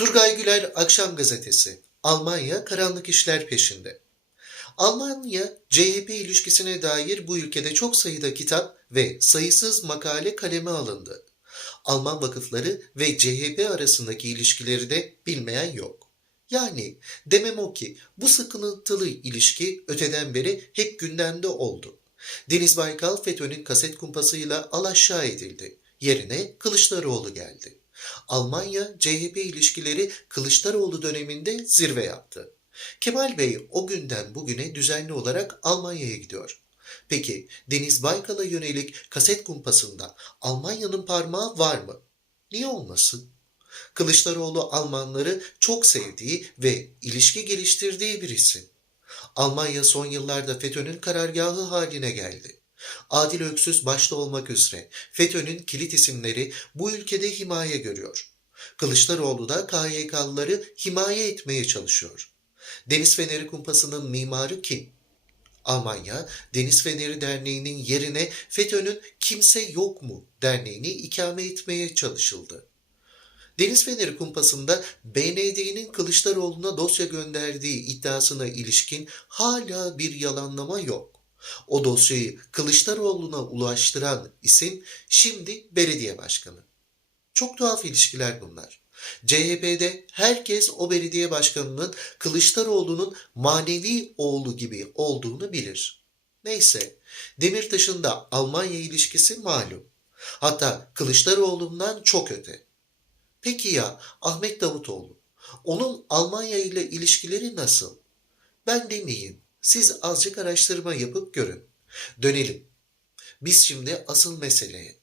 Turgay Güler Akşam Gazetesi Almanya karanlık işler peşinde. Almanya CHP ilişkisine dair bu ülkede çok sayıda kitap ve sayısız makale kaleme alındı. Alman vakıfları ve CHP arasındaki ilişkileri de bilmeyen yok. Yani demem o ki bu sıkıntılı ilişki öteden beri hep gündemde oldu. Deniz Baykal FETÖ'nün kaset kumpasıyla alaşağı edildi. Yerine Kılıçdaroğlu geldi. Almanya-CHP ilişkileri Kılıçdaroğlu döneminde zirve yaptı. Kemal Bey o günden bugüne düzenli olarak Almanya'ya gidiyor. Peki Deniz Baykal'a yönelik kaset kumpasında Almanya'nın parmağı var mı? Niye olmasın? Kılıçdaroğlu Almanları çok sevdiği ve ilişki geliştirdiği bir isim. Almanya son yıllarda FETÖ'nün karargahı haline geldi. Adil Öksüz başta olmak üzere FETÖ'nün kilit isimleri bu ülkede himaye görüyor. Kılıçdaroğlu da KHK'lıları himaye etmeye çalışıyor. Deniz Feneri Kumpası'nın mimarı kim? Almanya, Deniz Feneri Derneği'nin yerine FETÖ'nün Kimse Yok mu derneğini ikame etmeye çalışıldı. Deniz Feneri Kumpası'nda BND'nin Kılıçdaroğlu'na dosya gönderdiği iddiasına ilişkin hala bir yalanlama yok. O dosyayı Kılıçdaroğlu'na ulaştıran isim şimdi belediye başkanı. Çok tuhaf ilişkiler bunlar. CHP'de herkes o belediye başkanının Kılıçdaroğlu'nun manevi oğlu gibi olduğunu bilir. Neyse, Demirtaş'ın da Almanya ilişkisi malum. Hatta Kılıçdaroğlu'ndan çok öte. Peki ya Ahmet Davutoğlu? Onun Almanya ile ilişkileri nasıl? Ben demeyeyim. Siz azıcık araştırma yapıp görün. Dönelim. Biz şimdi asıl meseleye.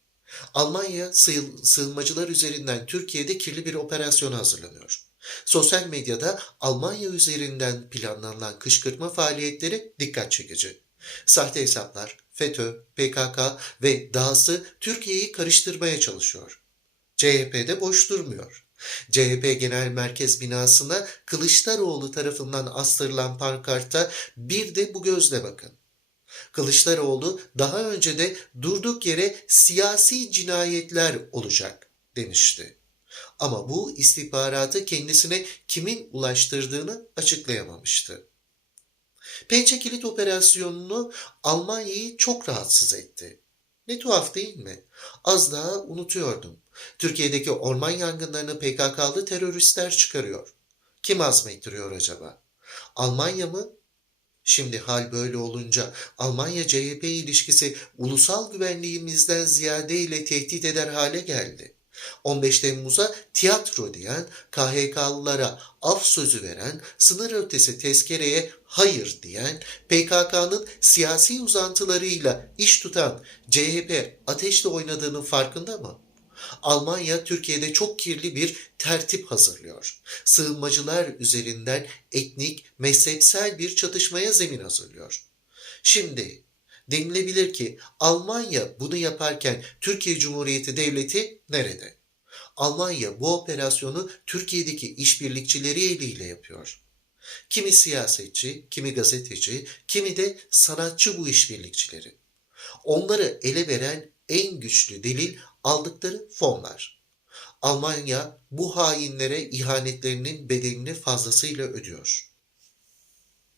Almanya sığ- sığınmacılar üzerinden Türkiye'de kirli bir operasyona hazırlanıyor. Sosyal medyada Almanya üzerinden planlanan kışkırtma faaliyetleri dikkat çekici. Sahte hesaplar, FETÖ, PKK ve dahası Türkiye'yi karıştırmaya çalışıyor. CHP'de boş durmuyor. CHP Genel Merkez binasına Kılıçdaroğlu tarafından astırılan pankarta bir de bu gözle bakın. Kılıçdaroğlu daha önce de durduk yere siyasi cinayetler olacak demişti. Ama bu istihbaratı kendisine kimin ulaştırdığını açıklayamamıştı. Pençe Kilit operasyonunu Almanya'yı çok rahatsız etti. Ne tuhaf değil mi? Az daha unutuyordum. Türkiye'deki orman yangınlarını PKK'lı teröristler çıkarıyor. Kim azmettiriyor acaba? Almanya mı? Şimdi hal böyle olunca Almanya-CHP ilişkisi ulusal güvenliğimizden ziyade ile tehdit eder hale geldi. 15 Temmuz'a tiyatro diyen, KHK'lılara af sözü veren, sınır ötesi tezkereye hayır diyen, PKK'nın siyasi uzantılarıyla iş tutan CHP ateşle oynadığının farkında mı? Almanya Türkiye'de çok kirli bir tertip hazırlıyor. Sığınmacılar üzerinden etnik, mezhepsel bir çatışmaya zemin hazırlıyor. Şimdi denilebilir ki Almanya bunu yaparken Türkiye Cumhuriyeti Devleti nerede? Almanya bu operasyonu Türkiye'deki işbirlikçileri eliyle yapıyor. Kimi siyasetçi, kimi gazeteci, kimi de sanatçı bu işbirlikçileri. Onları ele veren en güçlü delil aldıkları fonlar. Almanya bu hainlere ihanetlerinin bedelini fazlasıyla ödüyor.